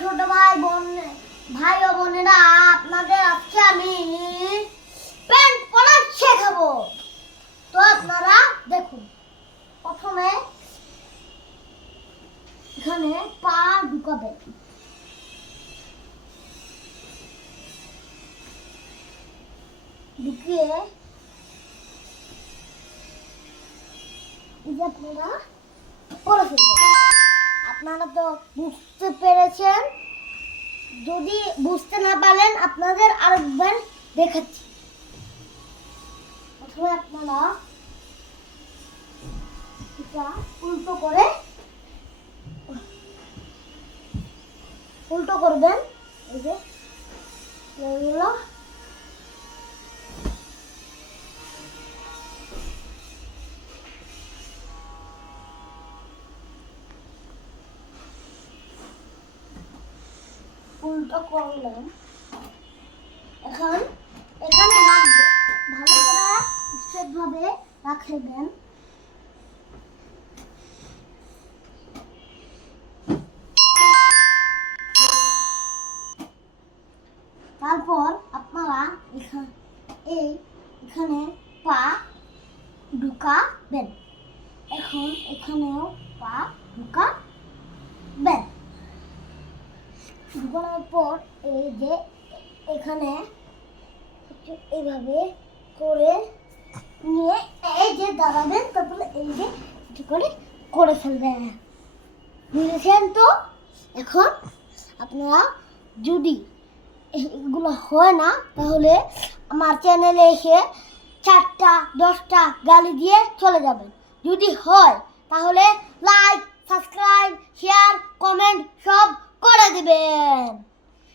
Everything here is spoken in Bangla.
ছোট ভাই ও বোনেরা, আপনাদের আজকে আমি প্যান্ট পরা শেখাবো। তো আপনারা দেখুন, প্রথমে এখানে পা ঢুকাবেন। ঢুকিয়ে আপনারা পরে ফেলবেন। আপনারা তো বুঝতে পেরেছেন। যদি বুঝতে না পারেন আপনাদের আরেকবার দেখাচ্ছি। প্রথমে আপনারা এটা উল্টো করবেন। এই যে এগুলো উল্টো করলেন। এখন এখানে রাখবেন, ভালো করে স্ট্রেট ভাবে রাখবেন। তারপর আপনারা এখানে পা ঢুকাবেন। এখন এখানেও পা ঢুকাবেন। ঢুকানোর পর এই যে এখানে এইভাবে করে নিয়ে এই যে দাঁড়াবেন। তারপরে এই যে করে ফেলবেন। বুঝেছেন তো? এখন আপনারা যদি এগুলো হয় না তাহলে আমার চ্যানেলে এসে 4টা 10টা গালি দিয়ে চলে যাবেন। যদি হয় তাহলে লাইক, সাবস্ক্রাইব, শেয়ার, কমেন্ট সব